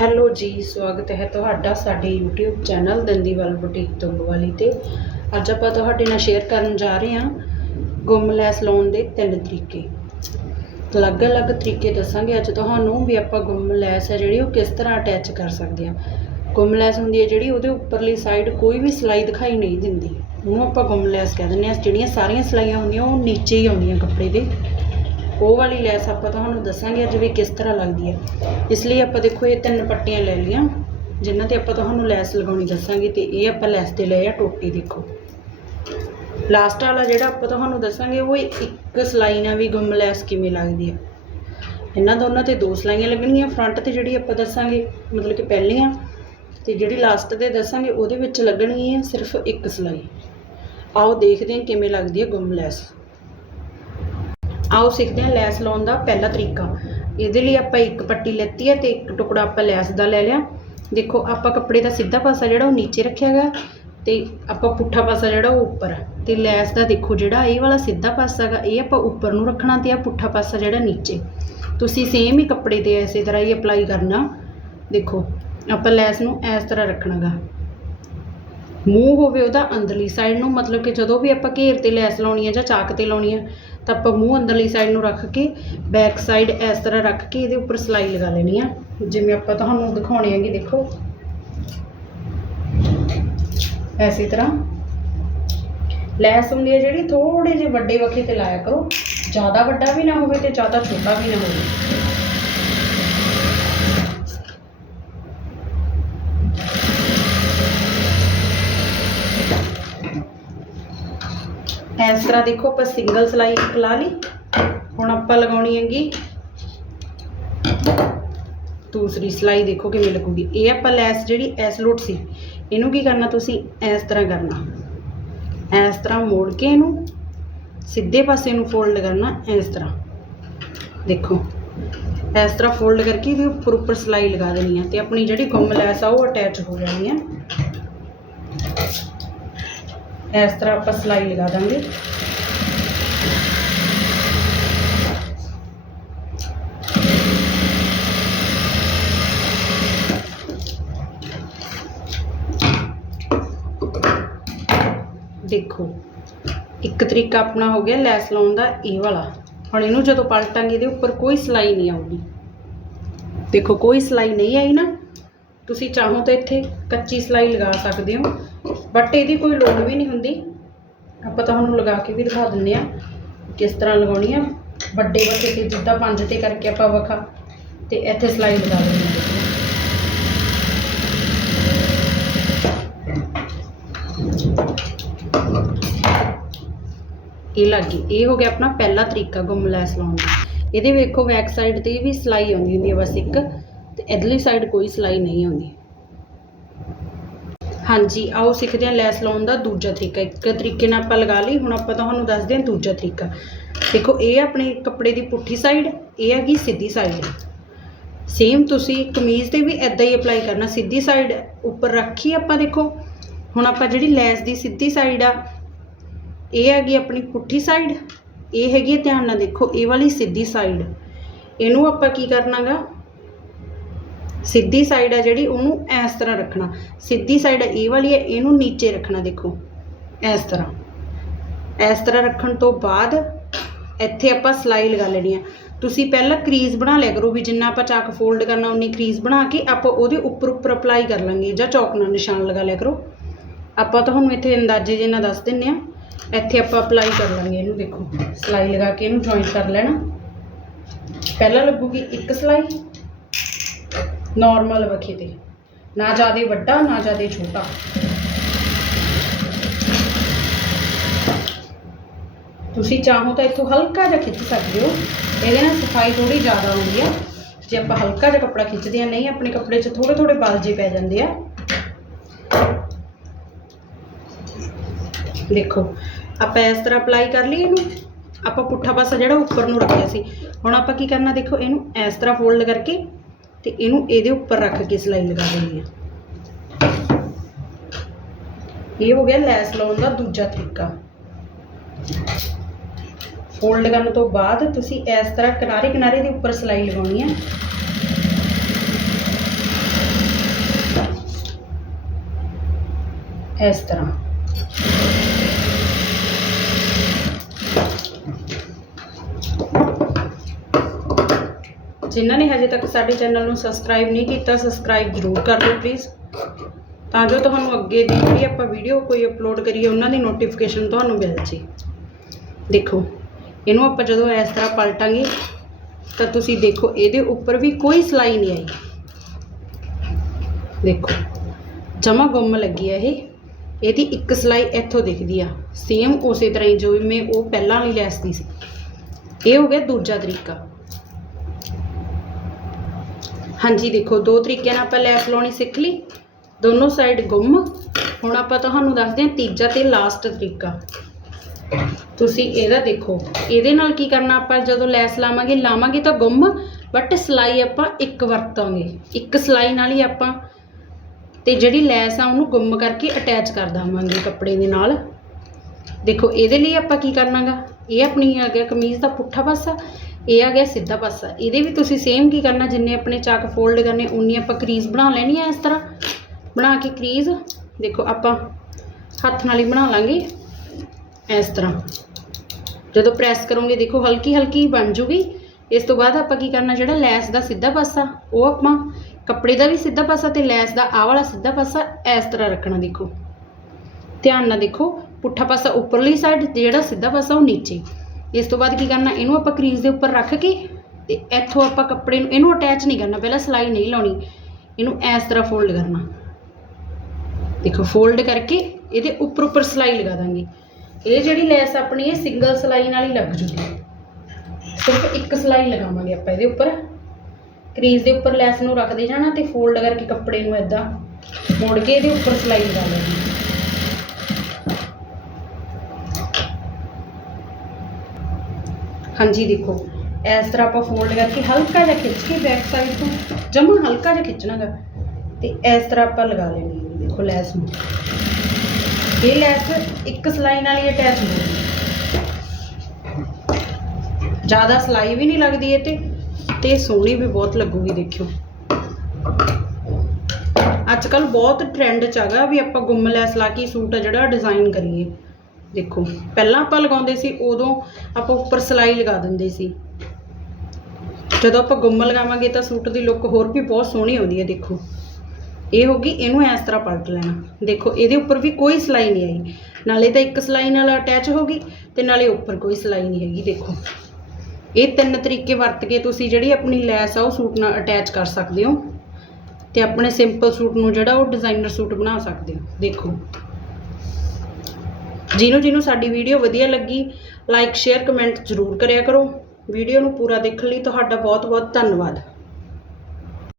Hello ਜੀ, ਸਵਾਗਤ ਹੈ ਤੁਹਾਡਾ ਸਾਡੇ YouTube channel Dandiwal boutique Tungwali ਤੇ। ਅੱਜ ਆਪਾਂ ਤੁਹਾਡੇ ਨਾਲ ਸ਼ੇਅਰ ਕਰਨ ਜਾ ਰਹੇ ਹਾਂ ਗੁੰਮ ਲੈਸ ਲਾਉਣ ਦੇ ਤਿੰਨ ਤਰੀਕੇ। ਅਲੱਗ-ਅਲੱਗ ਤਰੀਕੇ ਦੱਸਾਂਗੇ, ਅੱਜ ਤੁਹਾਨੂੰ ਵੀ ਆਪਾਂ ਗੁੰਮ ਲੈਸ ਹੈ ਜਿਹੜੀ ਉਹ ਕਿਸ ਤਰ੍ਹਾਂ ਅਟੈਚ ਕਰ ਸਕਦੇ ਹਾਂ। ਗੁੰਮ ਲੈਸ ਹੁੰਦੀ ਹੈ ਜਿਹੜੀ ਉਹਦੇ ਉੱਪਰਲੀ ਸਾਈਡ ਕੋਈ ਵੀ ਸਿਲਾਈ ਦਿਖਾਈ ਨਹੀਂ ਦਿੰਦੀ। ਉਹਨੂੰ ਆਪਾਂ ਗੁੰਮ ਲੈਸ ਕਹਿ ਦਿੰਦੇ ਹਾਂ। ਜਿਹੜੀਆਂ ਸਾਰੀਆਂ ਸਿਲਾਈਆਂ ਹੁੰਦੀਆਂ, ਉਹ ਨੀਚੇ ਹੀ ਆਉਂਦੀਆਂ ਕੱਪੜੇ ਦੇ। ਉਹ ਵਾਲੀ ਲੈਸ ਆਪਾਂ ਤੁਹਾਨੂੰ ਦੱਸਾਂਗੇ ਅੱਜ ਵੀ ਕਿਸ ਤਰ੍ਹਾਂ ਲੱਗਦੀ ਹੈ। ਇਸ ਲਈ ਆਪਾਂ ਦੇਖੋ ਇਹ ਤਿੰਨ ਪੱਟੀਆਂ ਲੈ ਲਈਆਂ, ਜਿਨ੍ਹਾਂ ਤੇ ਆਪਾਂ ਤੁਹਾਨੂੰ ਲੈਸ ਲਗਾਉਣੀ ਦੱਸਾਂਗੇ ਤੇ ਇਹ ਆਪਾਂ ਲੈਸ ਤੇ ਲਏ ਆ ਟੋਟੀ ਦੇਖੋ। ਲਾਸਟ ਵਾਲਾ ਜਿਹੜਾ ਆਪਾਂ ਤੁਹਾਨੂੰ ਦੱਸਾਂਗੇ, ਉਹ ਇੱਕ ਸਿਲਾਈ ਨਾਲ ਵੀ ਗੁੰਮ ਲੈਸ ਕਿਵੇਂ ਲੱਗਦੀ ਹੈ। ਇਹਨਾਂ ਦੋਨਾਂ ਤੇ ਦੋ ਸਿਲਾਈਆਂ ਲੱਗਣਗੀਆਂ ਫਰੰਟ ਤੇ ਜਿਹੜੀ ਆਪਾਂ ਦੱਸਾਂਗੇ, ਮਤਲਬ ਕਿ ਪਹਿਲੀਆਂ, ਤੇ ਜਿਹੜੀ ਲਾਸਟ ਤੇ ਦੱਸਾਂਗੇ, ਉਹਦੇ ਵਿੱਚ ਲੱਗਣਗੀਆਂ ਸਿਰਫ ਇੱਕ ਸਿਲਾਈ। ਆਓ ਦੇਖਦੇ ਹਾਂ ਕਿਵੇਂ ਲੱਗਦੀ ਹੈ ਗੁੰਮ ਲੈਸ। ਆਓ ਸਿੱਖਦੇ ਹਾਂ ਲੈਸ ਲਾਉਣ ਦਾ ਪਹਿਲਾ ਤਰੀਕਾ। ਇਹਦੇ ਲਈ ਆਪਾਂ ਇੱਕ ਪੱਟੀ ਲੈਤੀ ਹੈ ਤੇ ਇੱਕ ਟੁਕੜਾ ਆਪਾਂ ਲੈਸ ਦਾ ਲੈ ਲਿਆ। ਦੇਖੋ, ਆਪਾਂ ਕੱਪੜੇ ਦਾ ਸਿੱਧਾ ਪਾਸਾ ਜਿਹੜਾ ਉਹ ਨੀਚੇ ਰੱਖਿਆ ਹੈਗਾ ਤੇ ਆਪਾਂ ਪੁੱਠਾ ਪਾਸਾ ਜਿਹੜਾ ਉਹ ਉੱਪਰ। ਹੈ ਤੇ ਲੈਸ ਦਾ ਦੇਖੋ ਜਿਹੜਾ ਇਹ ਵਾਲਾ ਸਿੱਧਾ ਪਾਸਾ ਹੈਗਾ, ਇਹ ਆਪਾਂ ਉੱਪਰ ਨੂੰ ਰੱਖਣਾ ਤੇ ਆ ਪੁੱਠਾ ਪਾਸਾ ਜਿਹੜਾ ਨੀਚੇ। ਤੁਸੀਂ ਸੇਮ ਹੀ ਕੱਪੜੇ ਤੇ ਐਸੇ ਤਰ੍ਹਾਂ ਹੀ ਅਪਲਾਈ ਕਰਨਾ। ਦੇਖੋ, ਆਪਾਂ ਲੈਸ ਨੂੰ ਇਸ ਤਰ੍ਹਾਂ ਰੱਖਣਾਗਾ। ਮੂੰਹ ਹੋਵੇ ਉਹਦਾ ਅੰਦਰਲੀ ਸਾਈਡ ਨੂੰ, ਮਤਲਬ ਕਿ ਜਦੋਂ ਵੀ ਆਪਾਂ ਘੇਰ ਤੇ ਲੈਸ ਲਾਉਣੀ ਹੈ ਜਾਂ ਚਾਕ ਤੇ ਲਾਉਣੀ ਹੈ ਤਾਂ ਆਪਾਂ ਮੂੰਹ ਅੰਦਰਲੀ ਸਾਈਡ ਨੂੰ ਰੱਖ ਕੇ ਬੈਕ ਸਾਈਡ ਇਸ ਤਰ੍ਹਾਂ ਰੱਖ ਕੇ ਇਹਦੇ ਉੱਪਰ ਸਲਾਈ ਲਗਾ ਲੈਣੀ ਆ। ਜਿਵੇਂ ਆਪਾਂ ਤੁਹਾਨੂੰ ਦਿਖਾਉਣੇ ਹੈਗੇ, ਦੇਖੋ। ਐਸੀ ਤਰ੍ਹਾਂ। ਲੈਸ ਹੁੰਦੀ ਹੈ ਜਿਹੜੀ ਥੋੜੇ ਜਿਹੇ ਵੱਡੇ ਵਖੇ ਤੇ ਲਾਇਆ ਕਰੋ। ਜ਼ਿਆਦਾ ਵੱਡਾ ਵੀ ਨਾ ਹੋਵੇ ਤੇ ਜ਼ਿਆਦਾ ਛੋਟਾ ਵੀ ਨਾ ਹੋਵੇ। ਇਸ ਤਰ੍ਹਾਂ ਦੇਖੋ ਆਪਾਂ ਸਿੰਗਲ ਸਲਾਈ ਇੱਕ ਲਾ ਲਈ। ਹੁਣ ਆਪਾਂ ਲਗਾਉਣੀ ਹੈਗੀ ਦੂਸਰੀ ਸਲਾਈ ਦੇਖੋ ਕਿਵੇਂ ਲੱਗੂਗੀ। ਇਹ ਆਪਾਂ ਲੈਸ ਜਿਹੜੀ ਐਸ ਲੋਟ ਸੀ, ਇਹਨੂੰ ਕੀ ਕਰਨਾ ਤੁਸੀਂ? ਇਸ ਤਰ੍ਹਾਂ ਕਰਨਾ। ਇਸ ਤਰ੍ਹਾਂ ਮੋੜ ਕੇ ਇਹਨੂੰ ਸਿੱਧੇ ਪਾਸੇ ਨੂੰ ਫੋਲਡ ਕਰਨਾ, ਇਸ ਤਰ੍ਹਾਂ। ਦੇਖੋ, ਇਸ ਤਰ੍ਹਾਂ ਫੋਲਡ ਕਰਕੇ ਇਹਦੇ ਉੱਪਰ ਉੱਪਰ ਸਲਾਈ ਲਗਾ ਦੇਣੀ ਹੈ ਤੇ ਆਪਣੀ ਜਿਹੜੀ ਗੁੰਮ ਲੈਸ ਆ ਉਹ ਅਟੈਚ ਹੋ ਜਾਣੀ ਹੈ ਇਸ ਤਰ੍ਹਾਂ ਆਪਾਂ ਸਲਾਈ ਲਗਾ ਦਾਂਗੇ। ਦੇਖੋ, ਇੱਕ ਤਰੀਕਾ ਆਪਣਾ ਹੋ ਗਿਆ ਲੈਸ ਲਾਉਣ ਦਾ, ਇਹ ਵਾਲਾ। ਹੁਣ ਇਹਨੂੰ ਜਦੋਂ ਪਲਟਾਂਗੇ, ਇਹਦੇ ਉੱਪਰ ਕੋਈ ਸਲਾਈ ਨਹੀਂ ਆਊਗੀ। ਦੇਖੋ, ਕੋਈ ਸਲਾਈ ਨਹੀਂ ਆਈ ਨਾ। ਤੁਸੀਂ ਚਾਹੋ ਤਾਂ ਇੱਥੇ ਕੱਚੀ ਸਲਾਈ ਲਗਾ ਸਕਦੇ ਹੋ। ਬਟ ਇਹਦੀ ਕੋਈ ਲੋੜ ਵੀ ਨਹੀਂ ਹੁੰਦੀ। ਆਪਾਂ ਤੁਹਾਨੂੰ ਲਗਾ ਕੇ ਵੀ ਦਿਖਾ ਦਿੰਦੇ ਆ ਕਿਸ ਤਰ੍ਹਾਂ ਲਗਾਉਣੀ ਆ। ਵੱਡੇ ਵੱਡੇ ਤੇ ਜਿੱਦਾਂ ਪੰਜ ਤੇ ਕਰਕੇ ਆਪਾਂ ਵਖਾ। ਤੇ ਇੱਥੇ ਸਲਾਈ ਲਗਾ ਦਿੰਦੇ ਆ ਇਹ ਲੱਗ ਗਈ। ਇਹ ਹੋ ਗਿਆ ਆਪਣਾ ਪਹਿਲਾ ਤਰੀਕਾ ਗੁੰਮ ਲੈਸ ਲਾਉਣ ਦਾ। ਇਹਦੇ ਵੇਖੋ ਬੈਕ ਸਾਈਡ ਤੇ ਵੀ ਸਲਾਈ ਆਉਂਦੀ ਹੁੰਦੀ ਹੈ ਬਸ ਇੱਕ। ਤੇ ਇਧਰਲੀ ਸਾਈਡ ਕੋਈ ਸਲਾਈ ਨਹੀਂ ਆਉਂਦੀ। ਹਾਂਜੀ, ਆਓ ਸਿੱਖਦੇ ਹਾਂ ਲੈਸ ਲਾਉਣ ਦਾ ਦੂਜਾ ਤਰੀਕਾ। ਇੱਕ ਤਰੀਕੇ ਨਾਲ ਆਪਾਂ ਲਗਾ ਲਈ, ਹੁਣ ਆਪਾਂ ਤੁਹਾਨੂੰ ਦੱਸਦੇ ਹਾਂ ਦੂਜਾ ਤਰੀਕਾ। ਦੇਖੋ, ਇਹ ਆਪਣੇ ਕੱਪੜੇ ਦੀ ਪੁੱਠੀ ਸਾਈਡ ਇਹ ਹੈਗੀ ਸਿੱਧੀ ਸਾਈਡ ਸੇਮ ਤੁਸੀਂ ਕਮੀਜ਼ ਤੇ ਵੀ ਐਦਾਂ ਹੀ ਅਪਲਾਈ ਕਰਨਾ, ਸਿੱਧੀ ਸਾਈਡ ਉੱਪਰ ਰੱਖੀ ਆਪਾਂ ਦੇਖੋ। ਹੁਣ ਆਪਾਂ ਜਿਹੜੀ ਲੈਸ ਦੀ ਸਿੱਧੀ ਸਾਈਡ ਆ, ਇਹ ਹੈਗੀ ਆਪਣੀ ਪੁੱਠੀ ਸਾਈਡ ਇਹ ਹੈਗੀ ਹੈ ਧਿਆਨ ਨਾਲ ਦੇਖੋ, ਇਹ ਵਾਲੀ ਸਿੱਧੀ ਸਾਈਡ ਇਹਨੂੰ ਆਪਾਂ ਕੀ ਕਰਨਾਗਾ? ਸਿੱਧੀ ਸਾਈਡ ਆ ਜਿਹੜੀ, ਉਹਨੂੰ ਇਸ ਤਰ੍ਹਾਂ ਰੱਖਣਾ। ਸਿੱਧੀ ਸਾਈਡ ਇਹ ਵਾਲੀ ਹੈ, ਇਹਨੂੰ ਨੀਚੇ ਰੱਖਣਾ ਦੇਖੋ। ਇਸ ਤਰ੍ਹਾਂ। ਇਸ ਤਰ੍ਹਾਂ ਰੱਖਣ ਤੋਂ ਬਾਅਦ ਇੱਥੇ ਆਪਾਂ ਸਲਾਈ ਲਗਾ ਲੈਣੀ ਆ। ਤੁਸੀਂ ਪਹਿਲਾਂ ਕਰੀਜ਼ ਬਣਾ ਲਿਆ ਕਰੋ ਵੀ ਜਿੰਨਾ ਆਪਾਂ ਚਾਕ ਫੋਲਡ ਕਰਨਾ, ਉਨੀ ਕਰੀਜ਼ ਬਣਾ ਕੇ ਆਪਾਂ ਉਹਦੇ ਉੱਪਰ ਉੱਪਰ ਅਪਲਾਈ ਕਰ ਲਾਂਗੇ ਜਾਂ ਚੌਕ ਨਾਲ ਨਿਸ਼ਾਨ ਲਗਾ ਲਿਆ ਕਰੋ। ਆਪਾਂ ਤੁਹਾਨੂੰ ਇੱਥੇ ਅੰਦਾਜ਼ੇ ਜੇ ਨਾਲ ਦੱਸ ਦਿੰਨੇ ਆ। ਇੱਥੇ ਆਪਾਂ ਅਪਲਾਈ ਕਰ ਲਾਂਗੇ ਇਹਨੂੰ ਦੇਖੋ। ਸਲਾਈ ਲਗਾ ਕੇ ਇਹਨੂੰ ਜੁਆਇੰਟ ਕਰ ਲੈਣਾ। ਪਹਿਲਾਂ ਲੱਗੂਗੀ ਇੱਕ ਸਲਾਈ। ਨਾਰਮਲ ਵਖੇ ਤੇ ਨਾ ਜ਼ਿਆਦਾ ਵੱਡਾ, ਨਾ ਜ਼ਿਆਦਾ ਛੋਟਾ। ਤੁਸੀਂ ਚਾਹੋ ਤਾਂ ਇੱਥੋਂ ਹਲਕਾ ਜਿਹਾ ਖਿੱਚ ਸਕਦੇ ਹੋ। ਇਹਦੇ ਨਾਲ ਸਫ਼ਾਈ ਥੋੜੀ ਜ਼ਿਆਦਾ ਹੁੰਦੀ ਆ। ਜੇ ਆਪਾਂ ਹਲਕਾ ਜਿਹਾ ਕੱਪੜਾ ਖਿੱਚਦੇ ਆ ਨਹੀਂ, ਆਪਣੇ ਕੱਪੜੇ 'ਚ ਥੋੜੇ ਥੋੜੇ ਬਲ ਜੇ ਪੈ ਜਾਂਦੇ ਆ। ਦੇਖੋ, ਆਪਾਂ ਇਸ ਤਰ੍ਹਾਂ ਅਪਲਾਈ ਕਰ ਲਈ ਇਹਨੂੰ। ਆਪਾਂ ਪੁੱਠਾ ਪਾਸਾ ਜਿਹੜਾ ਉੱਪਰ ਨੂੰ ਰੱਖਿਆ ਸੀ। ਹੁਣ ਆਪਾਂ ਕੀ ਕਰਨਾ ਦੇਖੋ, ਇਹਨੂੰ ਇਸ ਤਰ੍ਹਾਂ ਫੋਲਡ ਕਰਕੇ ਤੇ ਇਹਨੂੰ ਇਹਦੇ ਉੱਪਰ ਰੱਖ ਕੇ ਸਲਾਈ ਲਗਾ ਦੇਣੀ ਹੈ। ਇਹ ਹੋ ਗਿਆ ਲੈਸ ਲਾਉਣ ਦਾ ਦੂਜਾ ਤਰੀਕਾ। ਫੋਲਡ ਕਰਨ ਤੋਂ ਬਾਅਦ ਤੁਸੀਂ ਇਸ ਤਰ੍ਹਾਂ ਕਿਨਾਰੇ ਕਿਨਾਰੇ ਦੇ ਉੱਪਰ ਸਲਾਈ ਲਗਾਉਣੀ ਹੈ। ਇਸ ਤਰ੍ਹਾਂ। ਜਿਨ੍ਹਾਂ ਨੇ ਹਜੇ ਤੱਕ ਸਾਡੇ ਚੈਨਲ ਨੂੰ ਸਬਸਕ੍ਰਾਈਬ ਨਹੀਂ ਕੀਤਾ ਸਬਸਕ੍ਰਾਈਬ ਜ਼ਰੂਰ ਕਰ ਦਿਓ ਪਲੀਜ਼ ਤਾਂ ਜੋ ਤੁਹਾਨੂੰ ਅੱਗੇ ਦੀ ਜਿਹੜੀ ਆਪਾਂ ਵੀਡੀਓ ਕੋਈ ਅਪਲੋਡ ਕਰੀਏ, ਉਹਨਾਂ ਦੀ ਨੋਟੀਫਿਕੇਸ਼ਨ ਤੁਹਾਨੂੰ ਮਿਲ ਜੇ। ਦੇਖੋ, ਇਹਨੂੰ ਆਪਾਂ ਜਦੋਂ ਇਸ ਤਰ੍ਹਾਂ ਪਲਟਾਂਗੇ, ਤਾਂ ਤੁਸੀਂ ਦੇਖੋ, ਇਹਦੇ ਉੱਪਰ ਵੀ ਕੋਈ ਸਲਾਈ ਨਹੀਂ ਆਈ। ਦੇਖੋ, ਜਮਾ ਗੁੰਮ ਲੱਗੀ ਹੈ ਇਹ। ਇਹਦੀ ਇੱਕ ਸਲਾਈ ਇੱਥੋਂ ਦਿਖਦੀ ਆ। ਸੇਮ ਉਸੇ ਤਰ੍ਹਾਂ ਹੀ ਜੋ ਮੈਂ ਉਹ ਪਹਿਲਾਂ ਵਾਲੀ ਲੈਸ ਦੀ ਸੀ। ਇਹ ਹੋ ਗਿਆ ਦੂਜਾ ਤਰੀਕਾ। ਹਾਂਜੀ, ਦੇਖੋ, ਦੋ ਤਰੀਕਿਆਂ ਨਾਲ ਆਪਾਂ ਲੈਸ ਲਾਉਣੀ ਸਿੱਖ ਲਈ। ਦੋਨੋਂ ਸਾਈਡ ਗੁੰਮ। ਹੁਣ ਆਪਾਂ ਤੁਹਾਨੂੰ ਦੱਸਦੇ ਹਾਂ ਤੀਜਾ ਤੇ ਲਾਸਟ ਤਰੀਕਾ। ਤੁਸੀਂ ਇਹਦਾ ਦੇਖੋ, ਇਹਦੇ ਨਾਲ ਕੀ ਕਰਨਾ ਆਪਾਂ? ਜਦੋਂ ਲੈਸ ਲਾਵਾਂਗੇ ਲਾਵਾਂਗੇ ਤਾਂ ਗੁੰਮ ਬਟ ਸਲਾਈ ਆਪਾਂ ਇੱਕ ਵਰਤਾਂਗੇ। ਇੱਕ ਸਲਾਈ ਨਾਲ ਹੀ ਆਪਾਂ ਤੇ ਜਿਹੜੀ ਲੈਸ ਆ, ਉਹਨੂੰ ਗੁੰਮ ਕਰਕੇ ਅਟੈਚ ਕਰ ਦੇਵਾਂਗੇ ਕੱਪੜੇ ਦੇ ਨਾਲ। ਦੇਖੋ, ਇਹਦੇ ਲਈ ਆਪਾਂ ਕੀ ਕਰਨਾਗਾ? ਇਹ ਆਪਣੀ ਆ ਗਿਆ ਕਮੀਜ਼ ਦਾ ਪੁੱਠਾ ਪਾਸਾ। ਇਹ ਆ ਗਿਆ ਸਿੱਧਾ ਪਾਸਾ। ਇਹਦੇ ਵੀ ਤੁਸੀਂ ਸੇਮ ਕੀ ਕਰਨਾ, ਜਿੰਨੇ ਆਪਣੇ ਚਾਕ ਫੋਲਡ ਕਰਨੇ, ਉਨੀ ਆਪਾਂ ਕਰੀਜ਼ ਬਣਾ ਲੈਣੀ ਆ ਇਸ ਤਰ੍ਹਾਂ। ਬਣਾ ਕੇ ਕਰੀਜ਼ ਦੇਖੋ ਆਪਾਂ ਹੱਥ ਨਾਲ ਹੀ ਬਣਾ ਲਾਂਗੇ ਇਸ ਤਰ੍ਹਾਂ। ਜਦੋਂ ਪ੍ਰੈਸ ਕਰੋਗੇ, ਦੇਖੋ ਹਲਕੀ ਹਲਕੀ ਬਣ ਜੂਗੀ। ਇਸ ਤੋਂ ਬਾਅਦ ਆਪਾਂ ਕੀ ਕਰਨਾ, ਜਿਹੜਾ ਲੈਸ ਦਾ ਸਿੱਧਾ ਪਾਸਾ, ਉਹ ਆਪਾਂ ਕੱਪੜੇ ਦਾ ਵੀ ਸਿੱਧਾ ਪਾਸਾ ਤੇ ਲੈਸ ਦਾ ਆਹ ਵਾਲਾ ਸਿੱਧਾ ਪਾਸਾ ਇਸ ਤਰ੍ਹਾਂ ਰੱਖਣਾ ਦੇਖੋ। ਧਿਆਨ ਨਾਲ ਦੇਖੋ, ਪੁੱਠਾ ਪਾਸਾ ਉੱਪਰਲੀ ਸਾਈਡ ਤੇ ਜਿਹੜਾ ਸਿੱਧਾ ਪਾਸਾ ਉਹ ਨੀਚੇ। ਇਸ ਤੋਂ ਬਾਅਦ ਕੀ ਕਰਨਾ, ਇਹਨੂੰ ਆਪਾਂ ਕਰੀਜ਼ ਦੇ ਉੱਪਰ ਰੱਖ ਕੇ ਤੇ ਇੱਥੋਂ ਆਪਾਂ ਕੱਪੜੇ ਨੂੰ, ਇਹਨੂੰ ਅਟੈਚ ਨਹੀਂ ਕਰਨਾ, ਪਹਿਲਾਂ ਸਲਾਈ ਨਹੀਂ ਲਾਉਣੀ, ਇਹਨੂੰ ਇਸ ਤਰ੍ਹਾਂ ਫੋਲਡ ਕਰਨਾ। ਦੇਖੋ ਫੋਲਡ ਕਰਕੇ ਇਹਦੇ ਉੱਪਰ ਉੱਪਰ ਸਲਾਈ ਲਗਾ ਦਾਂਗੇ। ਇਹ ਜਿਹੜੀ ਲੈਸ ਆਪਣੀ, ਇਹ ਸਿੰਗਲ ਸਲਾਈ ਨਾਲ ਹੀ ਲੱਗ ਜੂਗੀ। ਸਿਰਫ ਇੱਕ ਸਲਾਈ ਲਗਾਵਾਂਗੇ ਆਪਾਂ ਇਹਦੇ ਉੱਪਰ। ਕਰੀਜ਼ ਦੇ ਉੱਪਰ ਲੈਸ ਨੂੰ ਰੱਖਦੇ ਜਾਣਾ ਤੇ ਫੋਲਡ ਕਰਕੇ ਕੱਪੜੇ ਨੂੰ ਇਦਾਂ ਮੋੜ ਕੇ ਇਹਦੇ ਉੱਪਰ ਸਲਾਈ ਲਗਾ ਲੈਣੀ। ਹਾਂਜੀ, ਦੇਖੋ, ਇਸ ਤਰ੍ਹਾਂ ਆਪਾਂ ਫੋਲਡ ਕਰਕੇ ਹਲਕਾ ਜਿਹਾ ਖਿੱਚ ਕੇ ਬੈਕ ਸਾਈਡ ਤੋਂ ਜਮਾ ਹਲਕਾ ਜਿਹਾ ਖਿੱਚਣਾਗਾ ਤੇ ਇਸ ਤਰ੍ਹਾਂ ਆਪਾਂ ਲਗਾ ਲੈਣੀ ਹੈ। ਦੇਖੋ, ਲੈਸ ਨੂੰ। ਇਹ ਲੈਸ ਇੱਕ ਸਲਾਈ ਨਾਲ ਹੀ ਅਟੈਚ ਹੋ। ਜ਼ਿਆਦਾ ਸਲਾਈ ਵੀ ਨਹੀਂ ਲੱਗਦੀ ਇਹ ਤੇ ਤੇ ਸੋਹਣੀ ਵੀ ਬਹੁਤ ਲੱਗੂਗੀ, ਦੇਖਿਓ। ਅੱਜ ਕੱਲ ਬਹੁਤ ਟ੍ਰੈਂਡ ਚ ਹੈਗਾ ਵੀ ਆਪਾਂ ਗੁੰਮ ਲੈਸ ਲਾ ਕੇ ਸੂਟ ਆ ਜਿਹੜਾ ਡਿਜ਼ਾਈਨ ਕਰੀਏ। ਦੇਖੋ, ਪਹਿਲਾਂ ਆਪਾਂ ਲਗਾਉਂਦੇ ਸੀ, ਉਦੋਂ ਆਪਾਂ ਉੱਪਰ ਸਲਾਈ ਲਗਾ ਦਿੰਦੇ ਸੀ। ਜਦੋਂ ਆਪਾਂ ਗੁੰਮ ਲਗਾਵਾਂਗੇ ਤਾਂ ਸੂਟ ਦੀ ਲੁੱਕ ਹੋਰ ਵੀ ਬਹੁਤ ਸੋਹਣੀ ਆਉਂਦੀ ਹੈ, ਦੇਖੋ। ਇਹ ਹੋ ਗਈ, ਇਹਨੂੰ ਇਸ ਤਰ੍ਹਾਂ ਪਲਟ ਲੈਣਾ। ਦੇਖੋ, ਇਹਦੇ ਉੱਪਰ ਵੀ ਕੋਈ ਸਲਾਈ ਨਹੀਂ ਆਈ। ਨਾਲੇ ਤਾਂ ਇੱਕ ਸਲਾਈ ਨਾਲ ਅਟੈਚ ਹੋ ਗਈ ਤੇ ਨਾਲੇ ਉੱਪਰ ਕੋਈ ਸਲਾਈ ਨਹੀਂ ਹੈਗੀ, ਦੇਖੋ। ਇਹ ਤਿੰਨ ਤਰੀਕੇ ਵਰਤ ਕੇ ਤੁਸੀਂ ਜਿਹੜੀ ਆਪਣੀ ਲੈਸ ਆ, ਉਹ ਸੂਟ ਨਾਲ ਅਟੈਚ ਕਰ ਸਕਦੇ ਹੋ। ਤੇ ਆਪਣੇ ਸਿੰਪਲ ਸੂਟ ਨੂੰ ਜਿਹੜਾ ਉਹ ਡਿਜ਼ਾਈਨਰ ਸੂਟ ਬਣਾ ਸਕਦੇ ਹੋ, ਦੇਖੋ। ਜਿਹਨੂੰ ਜਿਹਨੂੰ ਸਾਡੀ ਵੀਡੀਓ ਵਧੀਆ ਲੱਗੀ ਲਾਈਕ ਸ਼ੇਅਰ ਕਮੈਂਟ ਜ਼ਰੂਰ ਕਰਿਆ ਕਰੋ। ਵੀਡੀਓ ਨੂੰ ਪੂਰਾ ਦੇਖਣ ਲਈ ਤੁਹਾਡਾ ਬਹੁਤ ਬਹੁਤ ਧੰਨਵਾਦ।